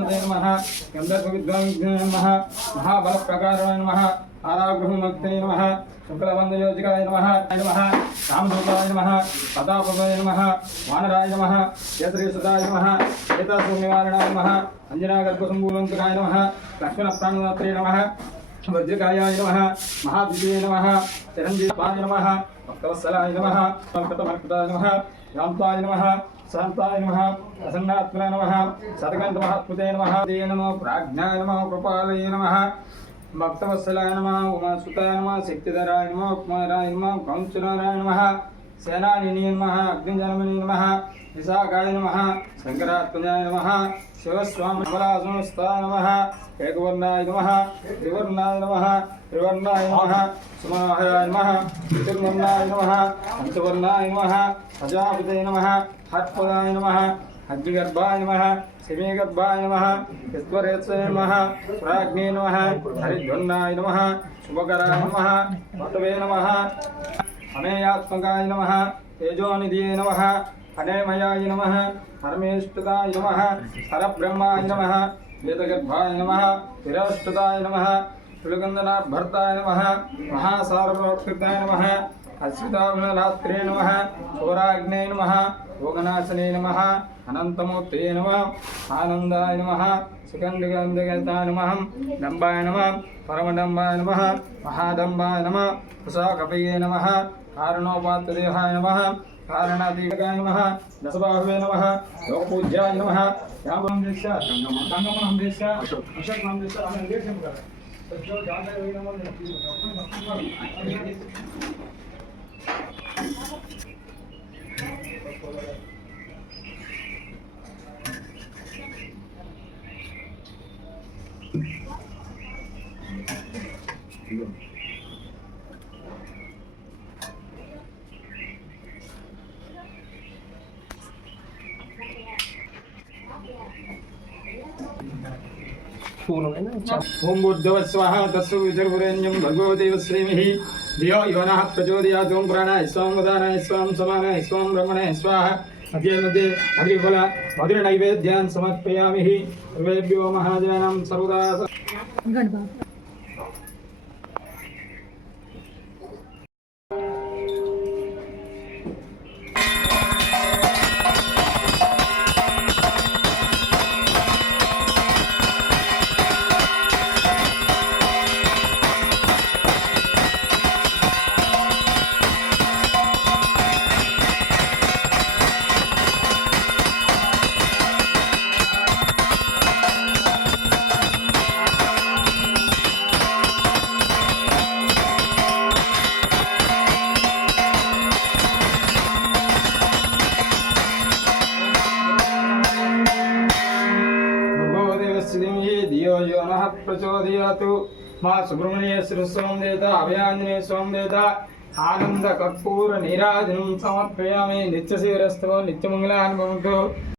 नमः गंधर्वविद्वांसे नमः महाबलप्रकाराय नमः आरागृहमक्ते नमः शुक्लबन्धयोजिकाय नमः रामदूताय नमः प्रतापवाय नमः वानराय नमः केसरीसुताय नमः एतासुनिवारणाय नमः अंजनागर्भसम्भूलन्तकाय नमः लक्ष्मणप्राणदात्रे नमः वज्रकायाय नमः महाद्वितीये नमः चिरञ्जीवाय नमः भक्तवत्सलाय नमः वेङ्कटमर्कटाय नमः रामताय नमः शान्ताय नमः प्रसन्नात्मने नमः सदगन्धमहात्मते नमः नमो प्राज्ञाय नमः कृपालये नमः भक्तवत्सलाय नमः उमासुताय नमः शक्तिधराय नमः कुमाराय नमः कंसनाराय नमः सेनानिने नमः अग्निजनमने नमः विशाखाय नमः शंकरात्मजाय नमः शिवस्वामी बलासनस्ताय नमः एकवर्णाय नमः त्रिवर्णाय नमः त्रिवर्णाय नमः सुमाहाय नमः चतुर्वर्णाय नमः पंचवर्णाय नमः प्रजापते नमः हत्पदाय नमः अग्निगर्भाय नमः शिवेगर्भाय नमः ईश्वरेत्सवे नमः प्राज्ञे नमः हरिध्वन्नाय नमः शुभकराय नमः वटवे नमः अमेयात्मकाय नमः तेजोनिधिये नमः अनेमयाय नमः परमेष्टताय नमः परब्रह्माय नमः वेदगर्भाय नमः विराष्टताय नमः तुलगंधनाभर्ताय नमः महासार्वकृताय नमः अश्वितावनरात्रे नमः चोराग्ने नमः योगनाशने नमः अनंतमूर्ते नमः आनंदाय नमः सुगंधगंधगताय नमः डंबाय नमः परमडंबाय नमः महाडंबाय नमः कुशाकपये नमः कारणोपात्तदेहाय नमः कारणादीकाय नमः दशबाहुवे नमः लोकपूज्याय नमः यामं देश गंगमं देश अशोकमं देश आमें देशम कर तो जाने हुई नमः ओम बुद्धवत् स्वाहा तस्सु विदुर्वरेण्यं भर्गो देवश्रीमिहि धियो यो नः प्रचोदयात् ओम प्राणाय स्वां वदानाय स्वां समानाय स्वां ब्रह्मणाय स्वाहा मध्ये मध्ये अग्निफल मधुरनैवेद्यान् समर्पयामि सर्वेभ्यो महाजनानां सर्वदा धियो यो नः प्रचोदयातु मा सुब्रह्मण्य स्वां देवता अभयाञ्जनेय स्वां देवता आनंद कर्पूर नीराजनं समर्पयामि नित्यसेवरस्तव नित्यमंगलान् भवन्तु।